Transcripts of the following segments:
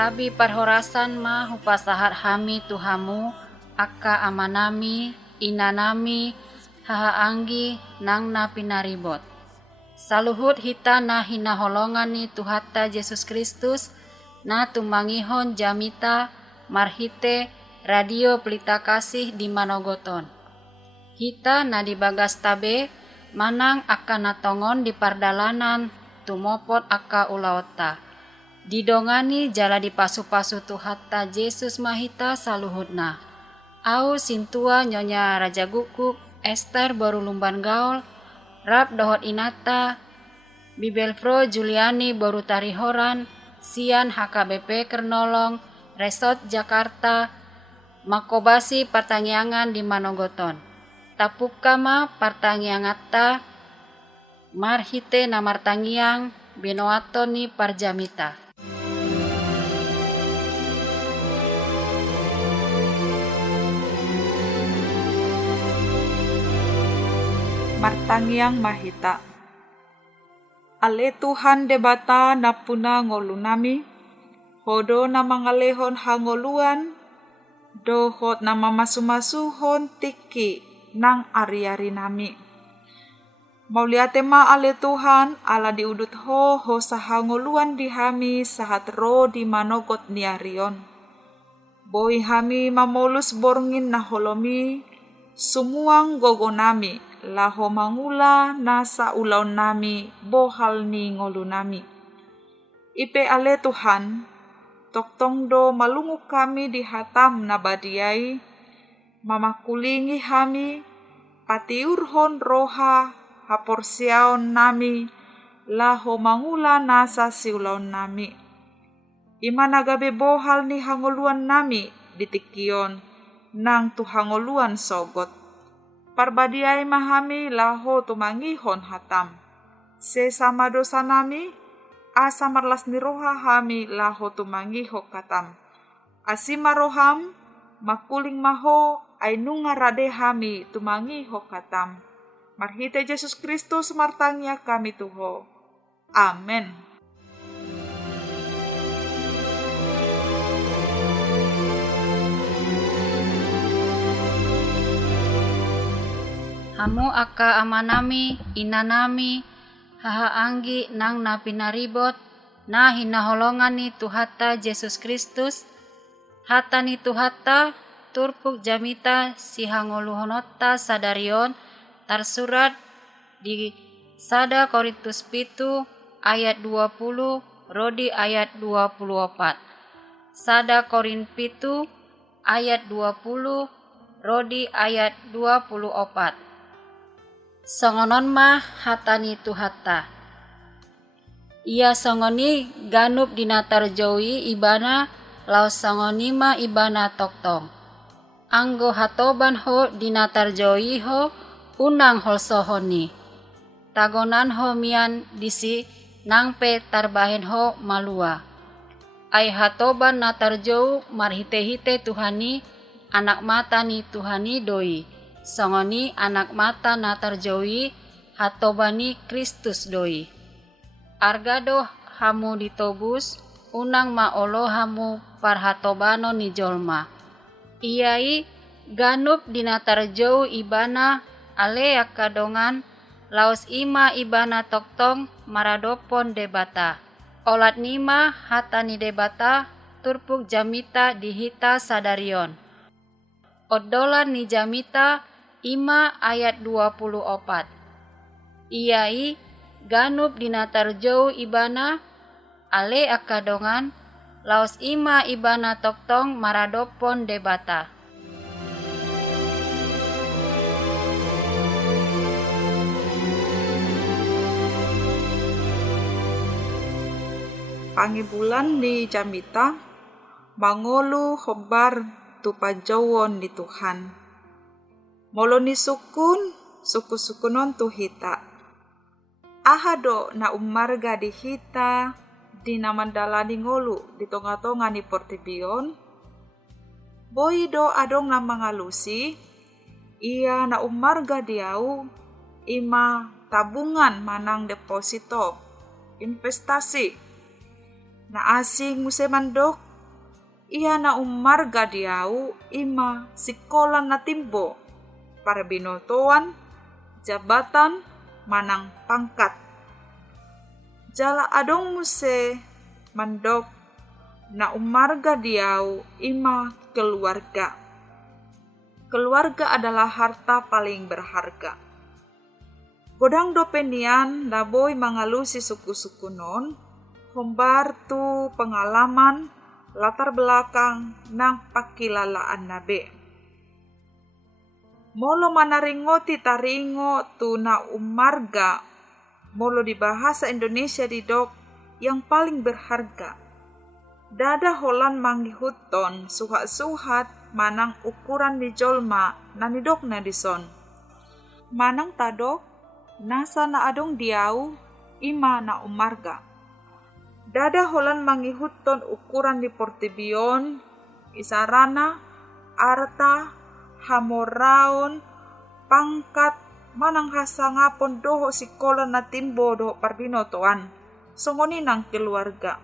Tabi parhorasan ma hupasahat hami Tuhamu, akka amanami, inanami, hahaanggi nang na pinaribot. Saluhut hita na hinaholongan ni Tuhata Yesus Kristus, na tumangihon jamita marhite radio pelita kasih di manogoton. Hita na dibagas tabe manang akka natongon di pardalanan tumopot akka ulaota. Didongani jala di pasu-pasu Tuhata Yesus mahita saluhutna. Au sintua nyonya Raja Gukuk, Esther baru lumban gaul, Rap dohot inata, Bibelfro Juliani baru tarihoran, Sian HKBP Kernolong, Resort Jakarta, Makobasi Partangyangan di Manogoton. Tapukama Partangyangatta, Marhite Namartangyang, Binoatoni Parjamita. Martangyang mahita. Ale Tuhan debata napuna ngolunami, hodo na mangalehon hangoluan, dohot na mamasuhon tiki nang ari-ari nami. Mauliate ma ale Tuhan ala diudut ho sa hangoluan di hami sahat ro di manogot niarion. Boy hami mamolus borngin na holomi, sumuang gogonami. Laho mangula nasa ulaw nami bohal ni ngolu nami. Ipe ale Tuhan, toktong do malunguk kami di hatam na badiai, mamakulingi hami, patiurhon roha haporsiaon nami, laho mangula nasa siulaw nami. Ima nagabe bohal ni hangoluan nami ditikion, nang tuhangoluan sogot. Parbadiay mahami laho tumangihon hatam. Se sama dosa nami, asa marlas ni roha hami laho tumangiho katam. Asima roham, makuling maho ay nunga rade hami tumangiho katam. Marhite Yesus Kristus martangya kami tuho. Amen. Hamu akka amanami, inanami, hahaanggi nang na pinaribot, na hinaholongan ni Tuhata Yesus Kristus, hata ni Tuhata, turpuk jamita si hangoluhonota sadarion, tarsurat di Sada Korintus 7 ayat 20, Rodi ayat 24. Sada Korin 7 ayat 20, Rodi ayat 24. Songonon mah hatani Tuhata. Ia songoni ganup dinatar jowi ibana laos songoni ma ibana toktong. Anggo hatoban ho dinatar jowi ho unang holsohoni. Tagonan ho mian disi nangpe tarbahen ho malua. Ay hatoban natar jow marhite-hite Tuhani anak mata ni Tuhani doi. Songoni anak mata natar jowi hatobani Kristus doi. Argado hamu ditobus unang maolo hamu parhatobano ni jolma. Iyai ganup dinatar jow ibana ale yakadongan laos ima ibana toktong maradopon debata. Olat nima hatani debata turpuk jamita dihita sadarion. Odolan ni jamita 5 ayat 24. Iyai ganup dinatar jow ibana ale akadongan laos ima ibana toktong maradopon debata. Pangibulan ni jamita, mangolu khobar tu pajawon ni Tuhan. Molo ni suku-sukunon tu hita. Ahado na umarga di hita, di namandala ni ngolu, di tonga-tonga ni portibion. Boy do adong na mangalusi, iya na umarga diau, ima tabungan manang deposito, investasi. Na asing musemandok Ia na umarga diau ima sikolan na timbo, para binotoan, jabatan, manang pangkat. Jala adong muse mandok na umarga diau ima keluarga. Keluarga adalah harta paling berharga. Godang dopenian laboy mangalusi suku-suku non, hombar tu pengalaman latar belakang nang pakilalaan nabe. Molo manaringo ti taringo tu na umarga, molo di bahasa Indonesia didok yang paling berharga. Dada holan manggihuton suhat-suhat manang ukuran di jolma na nidok na dison. Manang tadok nasa na adong diau ima na umarga. Dada holan manggihuton ukuran di portibion, isarana, arta, hamoraon, pangkat, manang hasangapon doho sikolan na timbo doho parbinotoan. Songoni nang keluarga.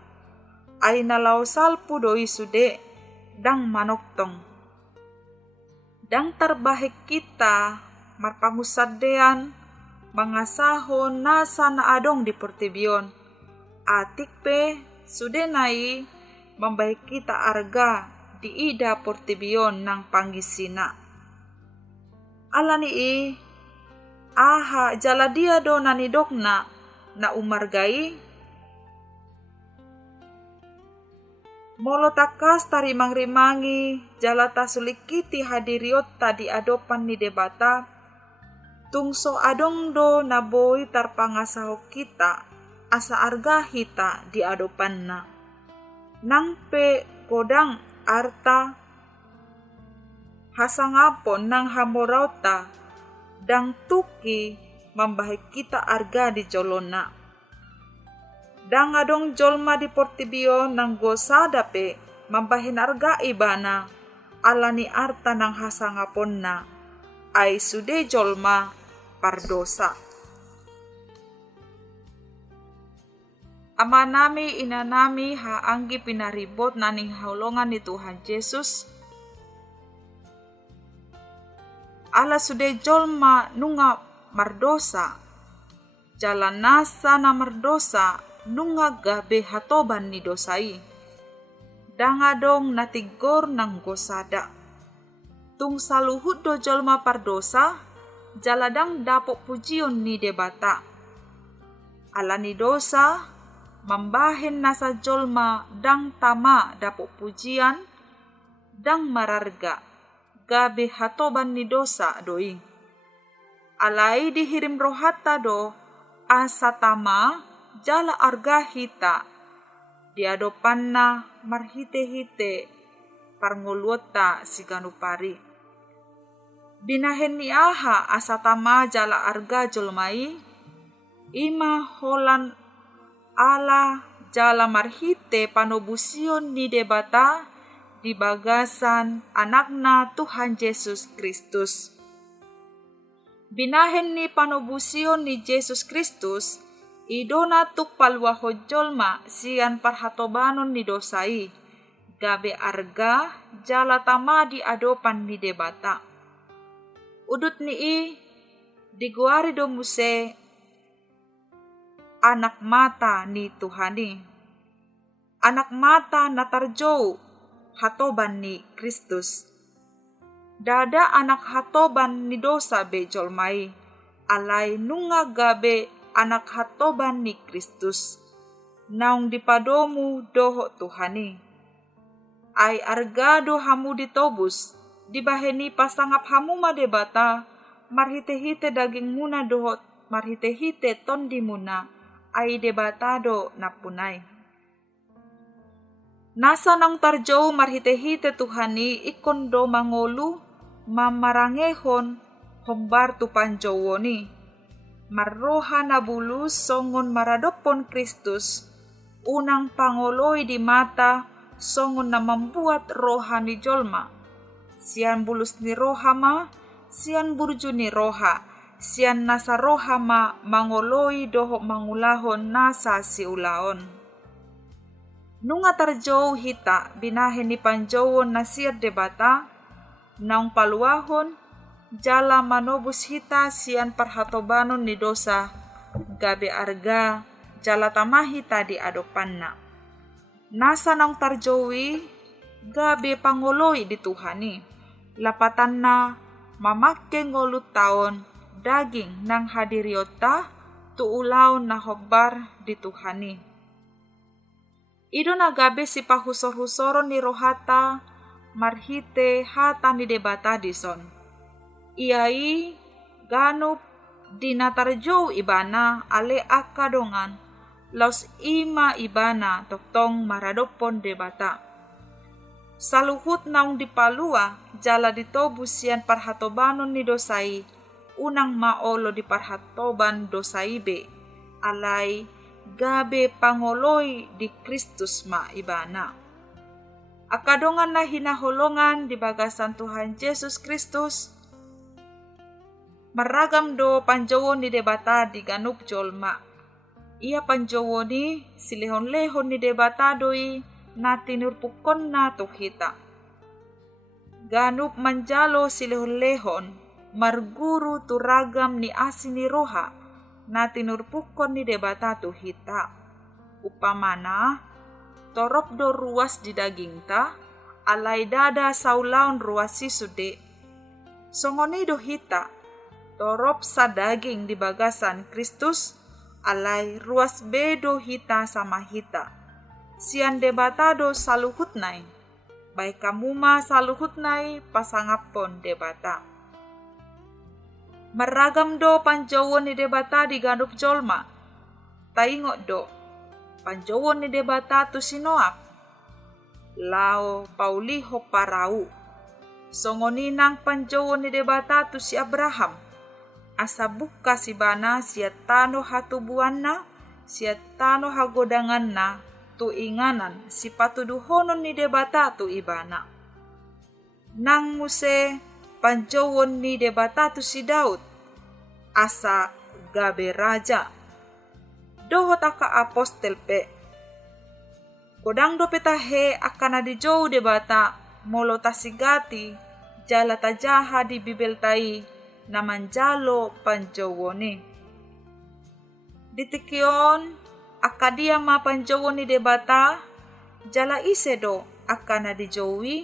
Ay nalaw salpu doi sude, dang manoktong. Dang tarbahik kita, marpangusadean, mangasahon nasa na adong di portibion. Atik pe, sude nai, membaik kita arga di ida portibion nang panggisina. Alani aha jala dia do nanidok na umargai. Molo takas tari mangrimangi jala tasulikiti hadiriot tadi adopan ni debata. Tungso adong do naboy tarpangasaho kita asa arga hita di adopan na. Nang pe kodang arta hasangapon nang hamorauta dang tuki membahik kita arga di jolona. Dang adong jolma di portibio nang gosada pe mambahin arga ibana alani arta nang hasangapon na ay sude jolma pardosa. Ama nami ina nami haanggi pinaribot naning haulongan ni Tuhan Yesus. Ala sude jolma nunga mardosa. Jalan nasa na mardosa nunga gabe hatoban ni dosai. Dangadong natigor nang gosada. Tung saluhut do jolma pardosa, jaladang dapok pujion ni debata. Ala ni dosa, mambahin nasa jolma dang tama dapok pujian, dang mararga, gabe hatoban ni dosa doi. Alai dihirim rohata do, asa tama, jala arga hita, diadopan na marhite-hite, parnguluota siganupari. Binahen ni aha asa tama jala arga jolmai, ima holan ala jala marhite panobusion ni debata di bagasan anakna Tuhan Yesus Kristus. Binahen ni panobusion ni Yesus Kristus, idona tuk palwahod jolma sian parhatobanon ni dosai, gabe arga jala tama di adopan ni debata. Udut ni diguari do muse anak mata ni Tuhani. Anak mata natarjo hatoban ni Kristus. Dada anak hatoban ni dosa be jolmai, alay nunga gabe anak hatoban ni Kristus. Naung dipadomu doho Tuhani. Ay argado hamu ditobus, dibaheni pasangap hamu madebata, marhite-hite daging muna dohot, marhite-hite tondi muna, ay debatado napunay. Nasa nang tarjo marhite-hite Tuhani ikon do mangolu, mamarangehon, hombar tu panjowoni. Marroha na bulus songon maradopon Kristus, unang pangoloy di mata, songon na membuat roha ni jolma. Sian bulus ni roha ma, sian burju ni roha, sian nasa roha ma mangoloy doho mangulahon nasa siulaon. Nunga tarjow hita binahen ni panjowon na sir debata, naung paluahon, jala manobus hita sian parhatobanon ni dosa, gabe arga, jala tamahita di adopanna. Nasa naung tarjowi, gabe pangoloi di Tuhani, lapatan na mamakke ngolut taon, daging nang hadiriota, tuulaw na hobbar di Tuhani. Ido na gabe si pahusor-husoron ni rohata, marhite hata ni debata dison. Iai ganup dinatarjow ibana ale akadongan, laus ima ibana toktong maradopon debata. Saluhut naung dipalua, jala ditobus sian parhatobanon ni dosai, unang maolo di parhatoban dosai be, alay gabe pangoloy di Kristus ma ibana. Akadongan na hinaholongan di bagasan Tuhan Yesus Kristus, maragam do panjowon ni debata di ganup jolma. Ia panjowon ni silehon-lehon ni debata doi na tinurpukon na tuhita. Ganup manjalo silehon-lehon, marguru turagam ni asin ni roha, na tinurpukon ni debata tuhita. Upamana, torop do ruas di daging ta, alay dada saulaon ruas sisude. Songoni do hita, torop sa daging di bagasan Kristus, alay ruas bedo hita sama hita. Sian debatado saluhut nai, baik kamuma saluhut nai pasangapon debata. Meragam do panjowon ni debata di ganup jolma, taingot do panjowon ni debata tu sinoak, lao pauliho parau, songoninang panjowon ni debata tu si Abraham, asa buka si bana siat tano hatubuan na, siat tano hagodangan na, tu inganan si patuduhonon ni debata tu ibana. Nang muse panjowon ni debata tu si Daud, asa gabe raja. Dohot aka apostel pe. Kodang do petahe akana di jow debata molo tasigati jala tajaha di bibeltai namanjalo panjowoni. Ditikion akadia ma panjowon ni debata jala isedo akana di jowi.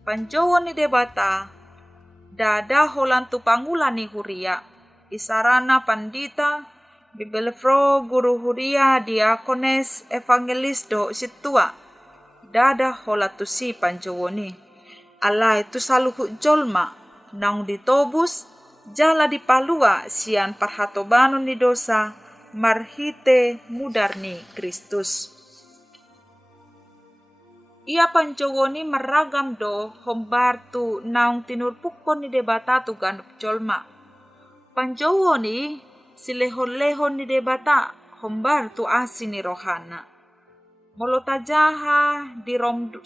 Panjowon ni debata dada holantu pangulan ni huria isarana pandita bibelfro guru huria diakones evangelis do situa dada holatu si panjowoni alai tu saluhu jolma naung ditobus jala dipalua sian parhatobanon ni dosa marhite mudarni Kristus. Ia panjowoni meragam do hombar tu naung tinurpukon ni debata tu ganup jolma. Panjowoni silehon-lehon ni debata hombar tu asin ni rohana. Molo tajaha di Rom 12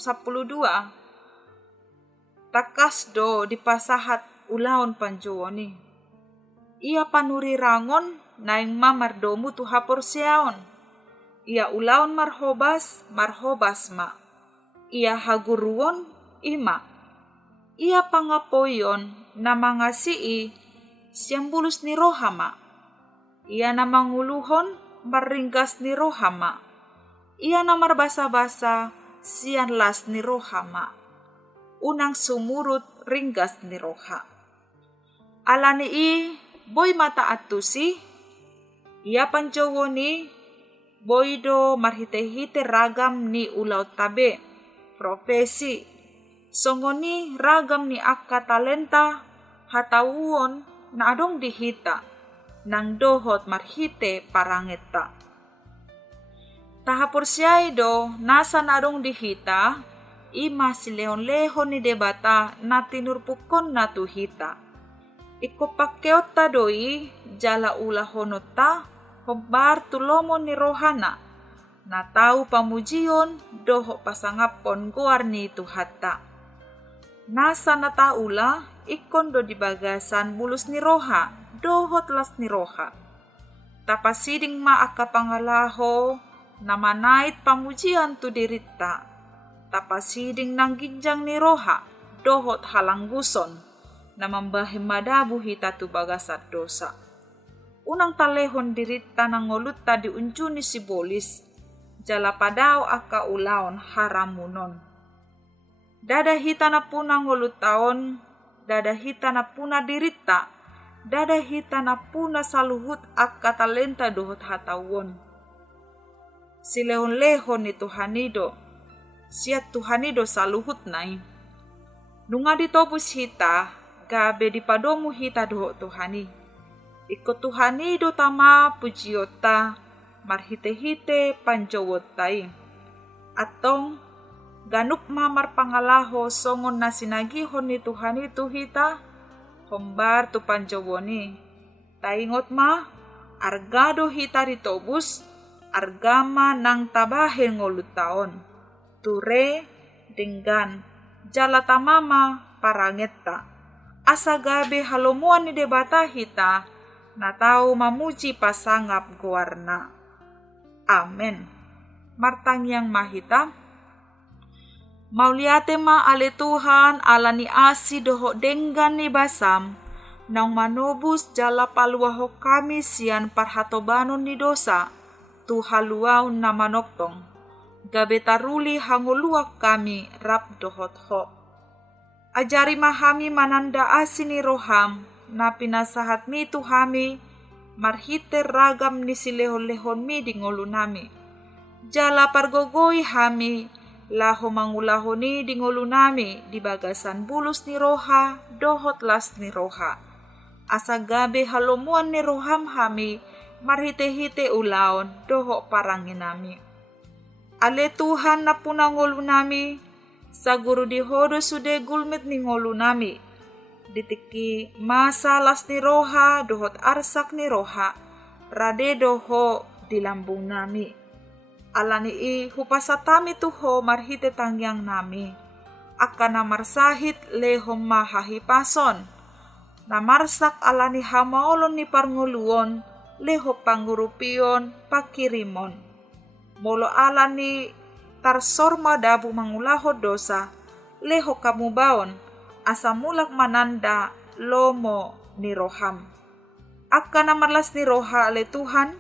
takas do dipasahat ulaon panjowoni. Ia panuri rangon naing mamardomu tu hapor siaon. Ia ulaon marhobas ma. Ia haguruon ima. Ia pangapoyon na mangasii siyang bulus ni rohama. Ia na manguluhon maringgas ni rohama. Ia na marbasa-basa siyan las ni rohama. Unang sumurut ringgas ni roha. Alani boy mata atusi. Ia panjowoni boy do marhite-hite ragam ni ulaw tabe. Profesi, songoni ragam ni akka talenta hatawon na adong dihita nang dohot marhite parangeta. Tahapor siyay do nasa na adong dihita ima silehon-lehon ni debata na tinurpukon na tuhita. Ikopakeot ta doi jala ulahonot ta hombar tulomon ni rohana. Na tau pamujion doho pasangapon guarni tuhata. Nasa na taula ikon do di bagasan bulus ni roha dohot las ni roha. Tapasiding ma akapangalaho namanait pamujian tu dirita, tapasiding nang ginjang ni roha, dohot halangguson, na mambahim madabu hita tu bagasat dosa. Unang talehon dirita ng ngolutta di unjuni si bolis, jala padaw aka ulaon haramunon. Dada hita na puna ngolutaon, dada hita na puna dirita, dada hita na puna saluhut aka talenta dohot hatawon. Si lehon-lehon ni Tuhanido, siya Tuhanido saluhut nai. Nunga ditobus hita, gabe di padomu hita dohot Tuhani. Iko Tuhanido tama pujiota, marhite-hite panjowotai. Atong ganup mamar pangalaho songon na sinagihon ni Tuhani tu hita, hombar tu panjowoni. Taingot ma, argado hita ditobus, argama nang tabahin ngolutaon. Ture, denggan, jala tamama parangetta. Asa gabe halomuan ni debata hita, na tao mamuji pasangap guarna. Amen. Martang yang mahita, mauliate ma ale Tuhan ala ni asi doho denggan ni basam, nang manubus jala paluaho kami sian parhatobanon ni dosa, tu haluaw na manoktong, gabe taruli hanguluak kami rap dohot ho. Ajari mahami mananda asi ni roham, na pinasahat mi Tuhami, marhite ragam ni silehon-lehon mi di ngolu nami. Jala pargogoy hami, laho mangulaho ni di ngolu nami, di bagasan bulus ni roha, dohot las ni roha. Asa gabe halomuan ni roham hami, marhite-hite ulaon, doho parangin nami. Ale Tuhan na puna ngolu nami, sa guru di hodo sude gulmit ni ngolu nami. Ditiki masalas ni roha, dohot arsak ni roha, rade doho di lambung nami. Alani i hupasatami tuho marhite tangyang nami. Aka namarsahit lehom mahahipason. Namarsak alani hamaolon ni parnguluon, leho panggurupion pakirimon. Molo alani tarsorma dabu mangulaho dosa, leho kamubaon, asa mulak mananda lomo ni roham. Akka namarlas ni roha ale Tuhan,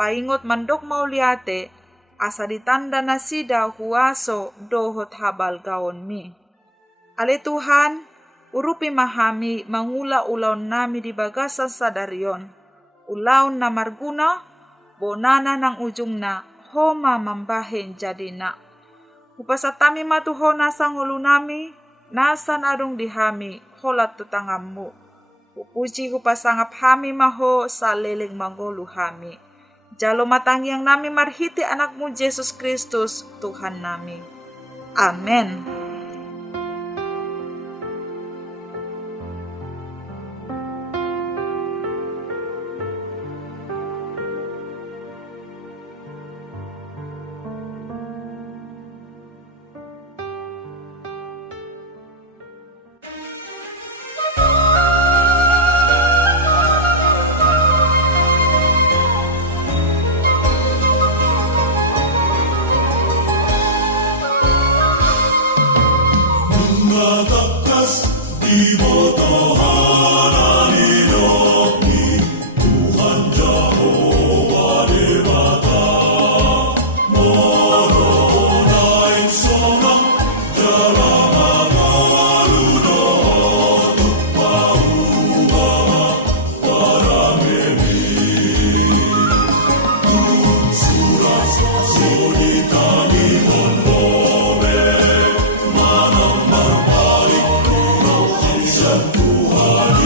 paingot mandok mauliate, asa ditanda na sida huaso dohot habal gaon mi. Ale Tuhan, urupi mahami mangula ulaon nami di bagasan sadarion, ulaon na marguna, bonana ng ujung na, homa mambahin jadi na. Hupasatami matuho nasa ngulu nami, nasan adong dihami, holat tutangammu. Pupuji hupasangap hami maho sa leling manggolu hami. Jalo matangyang nami marhiti anakmu Jesus Kristus, Tuhan nami. Amen. Matakas di moto hananilokni Tuhan Jehovah debata moronain sonang jalan magaludo tupauama paramemi tun suras solitani honhome manang marbalik roh Tuhan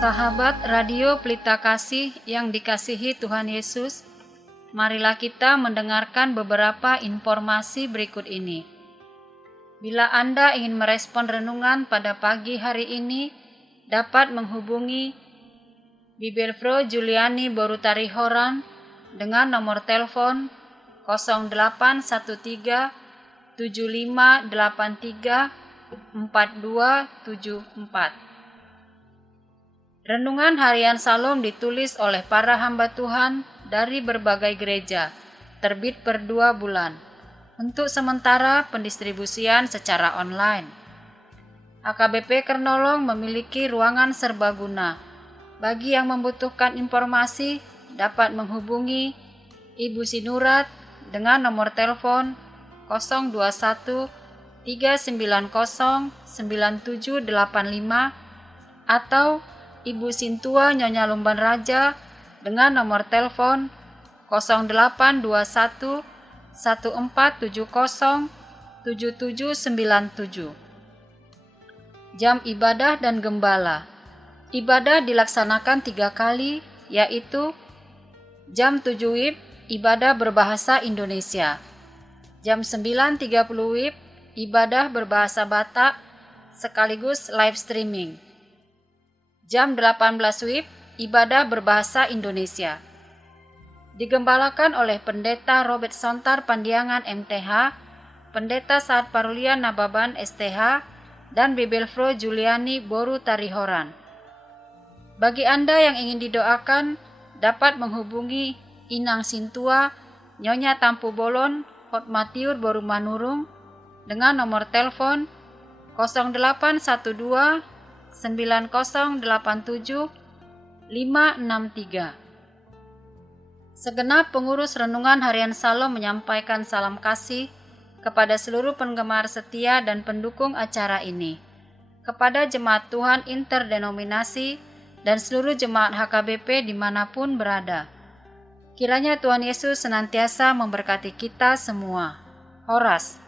Sahabat Radio Pelita Kasih yang dikasihi Tuhan Yesus, marilah kita mendengarkan beberapa informasi berikut ini. Bila Anda ingin merespon renungan pada pagi hari ini, dapat menghubungi Bibelfro Juliani Borutari Horan dengan nomor telepon 0813 7583 4274. Renungan Harian Salom ditulis oleh para hamba Tuhan dari berbagai gereja, terbit per 2 bulan. Untuk sementara pendistribusian secara online. HKBP Kernolong memiliki ruangan serbaguna. Bagi yang membutuhkan informasi, dapat menghubungi Ibu Sinurat dengan nomor telepon 021 390 9785 atau Ibu Sintua Nyonya Lumban Raja dengan nomor telepon 0821 1470 7797. Jam ibadah dan gembala. Ibadah dilaksanakan 3 kali, yaitu jam 7 WIB, ibadah berbahasa Indonesia. Jam 9.30 WIB, ibadah berbahasa Batak, sekaligus live streaming. Jam 18 WIB, ibadah berbahasa Indonesia. Digembalakan oleh Pendeta Robert Sontar Pandiangan MTH, Pendeta Saat Parulian Nababan STH, dan Bibelfro Juliani Boru Tarihoran. Bagi Anda yang ingin didoakan, dapat menghubungi Inang Sintua, Nyonya Tampu Bolon, Hotmatiur Boru Manurung dengan nomor telepon 0812 9087 563. Segenap pengurus Renungan Harian Salom menyampaikan salam kasih kepada seluruh penggemar setia dan pendukung acara ini, kepada jemaat Tuhan interdenominasi dan seluruh jemaat HKBP dimanapun berada. Kiranya Tuhan Yesus senantiasa memberkati kita semua. Horas.